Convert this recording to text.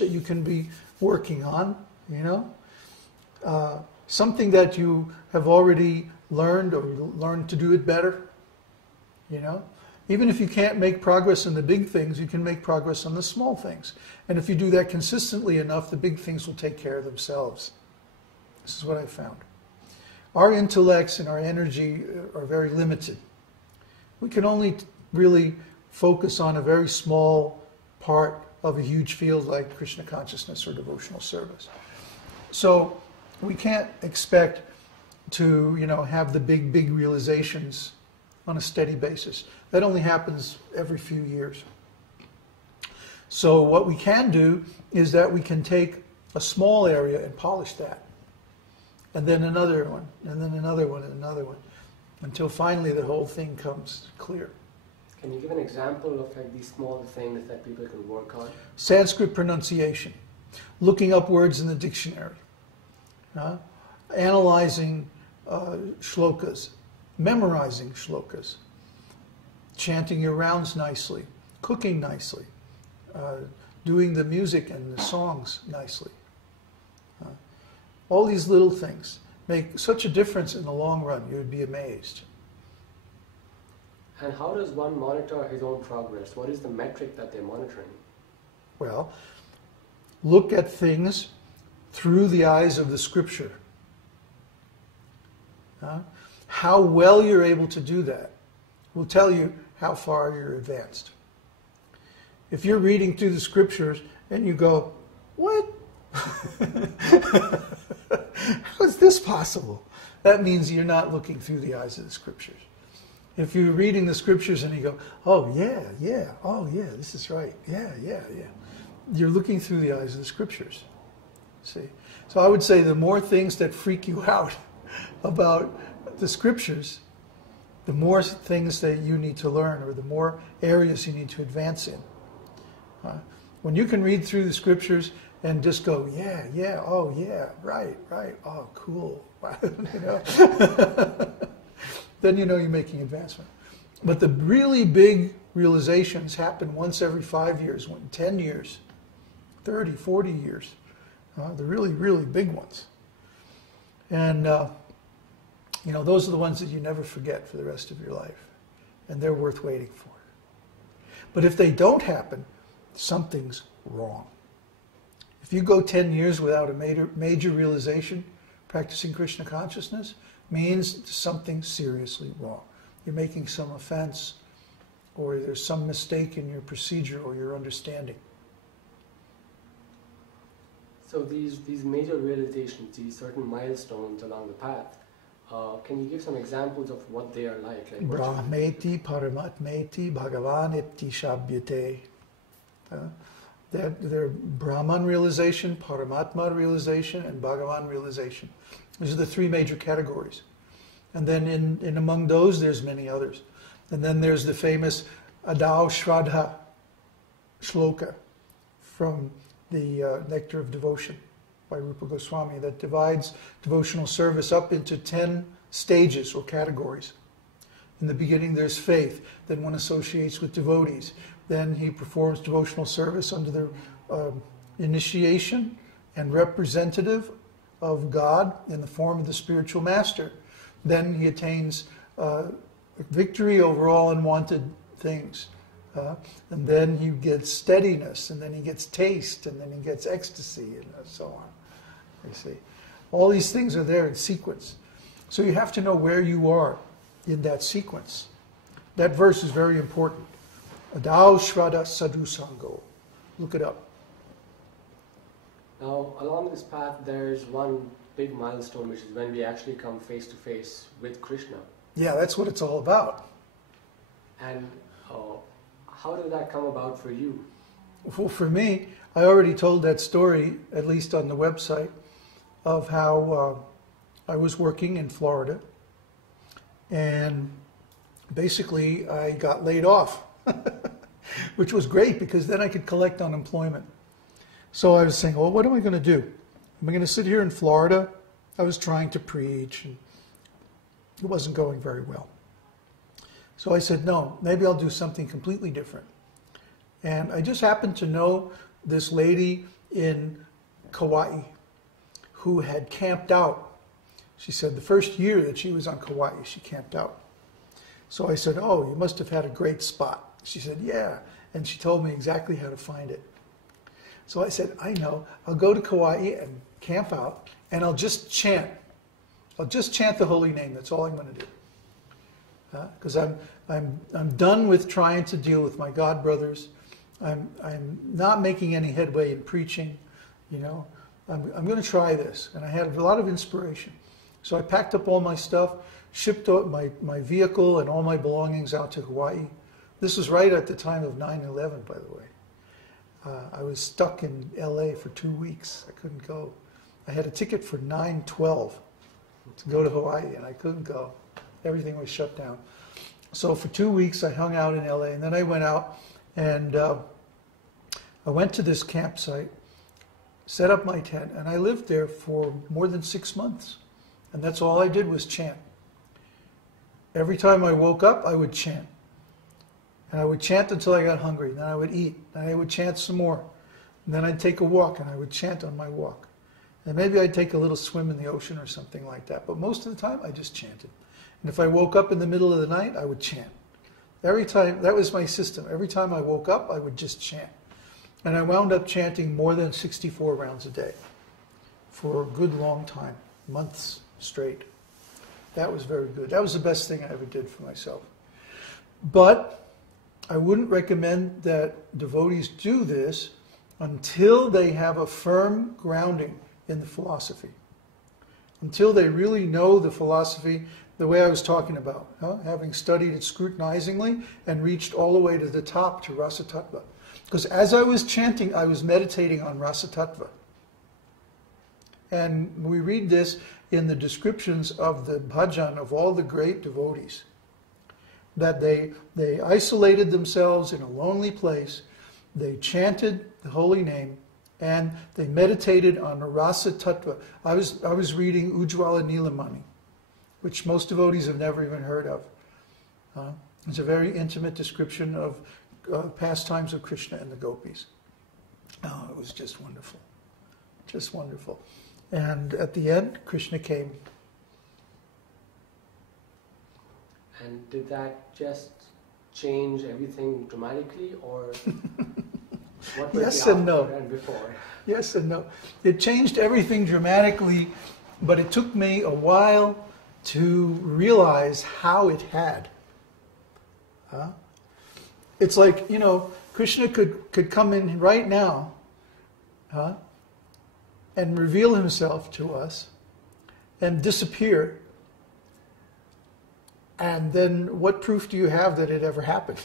that you can be working on, you know. Something that you have already learned, or you learned to do it better, you know. Even if you can't make progress in the big things, you can make progress on the small things. And if you do that consistently enough, the big things will take care of themselves. This is what I found. Our intellects and our energy are very limited. We can only really focus on a very small part of a huge field like Krishna consciousness or devotional service. So we can't expect to, you know, have the big realizations on a steady basis. That only happens every few years. So what we can do is that we can take a small area and polish that. And then another one, and then another one, and another one, until finally the whole thing comes clear. Can you give an example of like these small things that people can work on? Sanskrit pronunciation, looking up words in the dictionary, analyzing shlokas, memorizing shlokas, chanting your rounds nicely, cooking nicely, doing the music and the songs nicely. All these little things make such a difference in the long run, you would be amazed. And how does one monitor his own progress? What is the metric that they're monitoring? Well, look at things through the eyes of the scripture. How well you're able to do that will tell you how far you're advanced. If you're reading through the scriptures and you go, what? How is this possible? That means you're not looking through the eyes of the scriptures. If you're reading the scriptures and you go, oh yeah, oh yeah, this is right, yeah. You're looking through the eyes of the scriptures. See? So I would say the more things that freak you out about the scriptures, the more things that you need to learn, or the more areas you need to advance in. When you can read through the scriptures and just go, yeah, oh yeah, right, oh cool, you know, then you know you're making advancement. But the really big realizations happen once every 5 years, 10 years, 30, 40 years. The really, really big ones. And, you know, those are the ones that you never forget for the rest of your life. And they're worth waiting for. But if they don't happen, something's wrong. If you go 10 years without a major realization, practicing Krishna consciousness, means something seriously wrong. You're making some offense, or there's some mistake in your procedure or your understanding. So these major realizations, these certain milestones along the path, can you give some examples of what they are like? Brahmeti Paramatmeti Bhagavan Ipti Shabhyate. They're Brahman realization, Paramatma realization, and Bhagavan realization. These are the three major categories. And then in among those, there's many others. And then there's the famous Adao Shraddha shloka from the Nectar of Devotion by Rupa Goswami that divides devotional service up into 10 stages or categories. In the beginning there's faith, then one associates with devotees, then he performs devotional service under the initiation and representative of God in the form of the spiritual master. Then he attains victory over all unwanted things. And then he gets steadiness, and then he gets taste, and then he gets ecstasy, and so on. You see, all these things are there in sequence. So you have to know where you are in that sequence. That verse is very important. Adao Shraddha Sadhu Sango. Look it up. Now, along this path, there's one big milestone, which is when we actually come face to face with Krishna. Yeah, that's what it's all about. And how did that come about for you? Well, for me, I already told that story, at least on the website, of how I was working in Florida, and basically I got laid off, which was great because then I could collect unemployment. So I was saying, well, what am I going to do? Am I going to sit here in Florida? I was trying to preach, and it wasn't going very well. So I said, no, maybe I'll do something completely different. And I just happened to know this lady in Kauai who had camped out. She said the first year that she was on Kauai, she camped out. So I said, oh, you must have had a great spot. She said, yeah. And she told me exactly how to find it. So I said, I know. I'll go to Kauai and camp out, and I'll just chant. I'll just chant the holy name. That's all I'm going to do. Because I'm done with trying to deal with my God brothers. I'm not making any headway in preaching. You know, I'm going to try this. And I had a lot of inspiration. So I packed up all my stuff, shipped my vehicle and all my belongings out to Hawaii. This was right at the time of 9/11, by the way. I was stuck in LA for 2 weeks. I couldn't go. I had a ticket for 9/12 to go to Hawaii, and I couldn't go. Everything was shut down. So for 2 weeks, I hung out in LA, and then I went out, and I went to this campsite, set up my tent, and I lived there for more than 6 months. And that's all I did was chant. Every time I woke up, I would chant. And I would chant until I got hungry. Then I would eat. Then I would chant some more. And then I'd take a walk, and I would chant on my walk. And maybe I'd take a little swim in the ocean or something like that. But most of the time, I just chanted. And if I woke up in the middle of the night, I would chant. Every time, that was my system. Every time I woke up, I would just chant. And I wound up chanting more than 64 rounds a day for a good long time, months straight. That was very good. That was the best thing I ever did for myself. But I wouldn't recommend that devotees do this until they have a firm grounding in the philosophy. Until they really know the philosophy the way I was talking about, having studied it scrutinizingly and reached all the way to the top to Rasa Tattva. Because as I was chanting, I was meditating on Rasa Tattva. And we read this in the descriptions of the bhajan of all the great devotees. That they isolated themselves in a lonely place, they chanted the holy name, and they meditated on Rasa Tattva. I was reading Ujjwala Nilamani, which most devotees have never even heard of. It's a very intimate description of pastimes of Krishna and the gopis. Oh, it was just wonderful. Just wonderful. And at the end, Krishna came. And did that just change everything dramatically, or what was Yes the and no. after and before? Yes and no. It changed everything dramatically, but it took me a while to realize how it had. It's like, you know, Krishna could come in right now and reveal himself to us and disappear. And then what proof do you have that it ever happened?